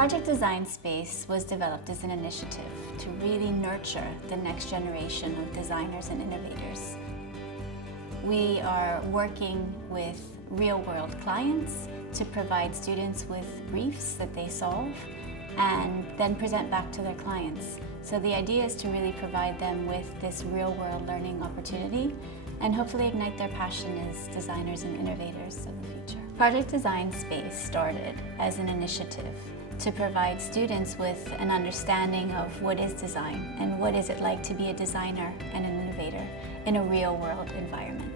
Project Design Space was developed as an initiative to really nurture the next generation of designers and innovators. We are working with real-world clients to provide students with briefs that they solve and then present back to their clients. So the idea is to really provide them with this real-world learning opportunity and hopefully ignite their passion as designers and innovators of the future. Project Design Space started as an initiative to provide students with an understanding of what is design and what is it like to be a designer and an innovator in a real-world environment.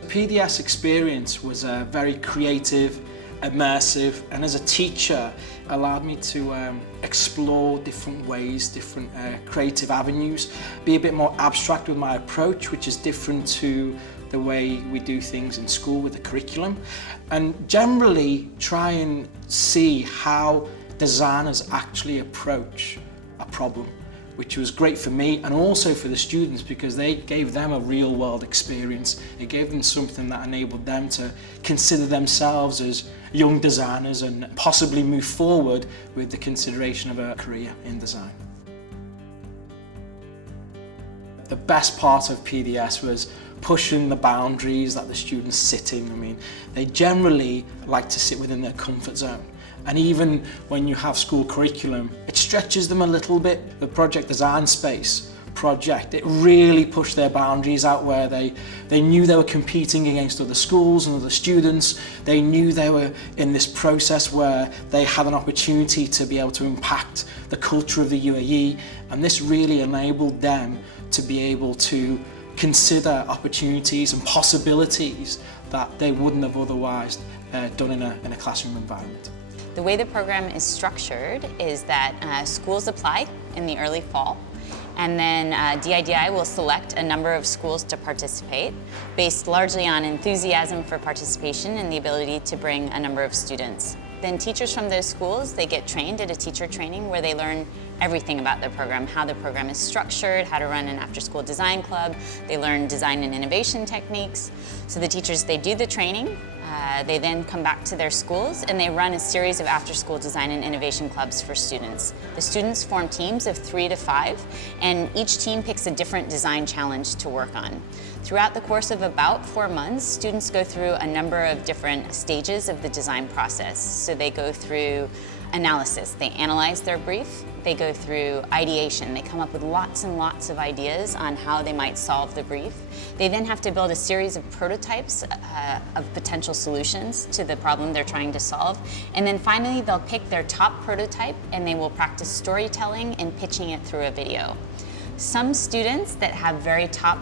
The PDS experience was very creative, immersive, and as a teacher allowed me to explore different ways, different creative avenues, be a bit more abstract with my approach, which is different to the way we do things in school with the curriculum, and generally try and see how designers actually approach a problem, which was great for me and also for the students because they gave them a real world experience. It gave them something that enabled them to consider themselves as young designers and possibly move forward with the consideration of a career in design. The best part of PDS was pushing the boundaries that the students sit in. I mean, they generally like to sit within their comfort zone. And even when you have school curriculum, it stretches them a little bit. The Project Design Space project, it really pushed their boundaries out where they knew they were competing against other schools and other students. They knew they were in this process where they had an opportunity to be able to impact the culture of the UAE, and this really enabled them to be able to consider opportunities and possibilities that they wouldn't have otherwise done in a classroom environment. The way the program is structured is that schools apply in the early fall, and then DIDI will select a number of schools to participate based largely on enthusiasm for participation and the ability to bring a number of students. Then teachers from those schools, they get trained at a teacher training where they learn everything about the program, how the program is structured, how to run an after-school design club. They learn design and innovation techniques. So the teachers, they do the training, they then come back to their schools and they run a series of after-school design and innovation clubs for students. The students form teams of 3 to 5, and each team picks a different design challenge to work on. Throughout the course of about 4 months, students go through a number of different stages of the design process. So they go through analysis, they analyze their brief, they go through ideation, they come up with lots and lots of ideas on how they might solve the brief. They then have to build a series of prototypes of potential solutions to the problem they're trying to solve. And then finally, they'll pick their top prototype and they will practice storytelling and pitching it through a video. Some students that have very top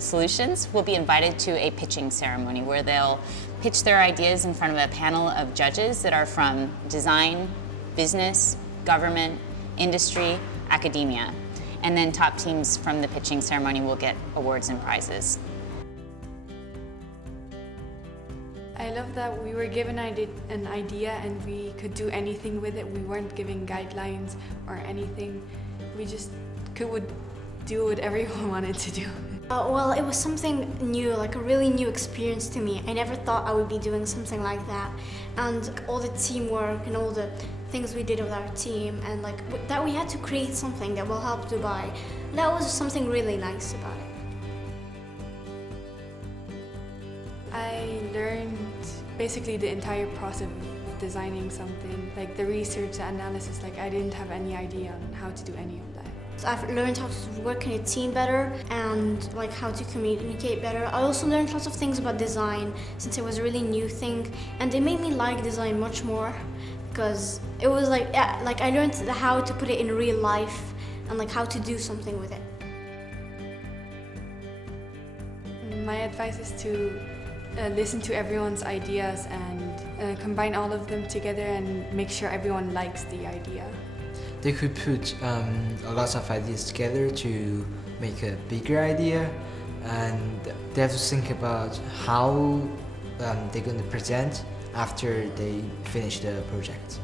solutions will be invited to a pitching ceremony where they'll pitch their ideas in front of a panel of judges that are from design, business, government, industry, academia. And then top teams from the pitching ceremony will get awards and prizes. I love that we were given an idea and we could do anything with it. We weren't given guidelines or anything. We just could do whatever we wanted to do. Well, it was something new, like a really new experience to me. I never thought I would be doing something like that. And all the teamwork and all the things we did with our team, and like that we had to create something that will help Dubai. That was something really nice about it. I learned basically the entire process of designing something, like the research, the analysis. Like I didn't have any idea on how to do any of that. I've learned how to work in a team better and like how to communicate better. I also learned lots of things about design since it was a really new thing, and it made me like design much more because it was like I learned how to put it in real life and like how to do something with it. My advice is to listen to everyone's ideas and combine all of them together and make sure everyone likes the idea. They could put a lot of ideas together to make a bigger idea, and they have to think about how they're going to present after they finish the project.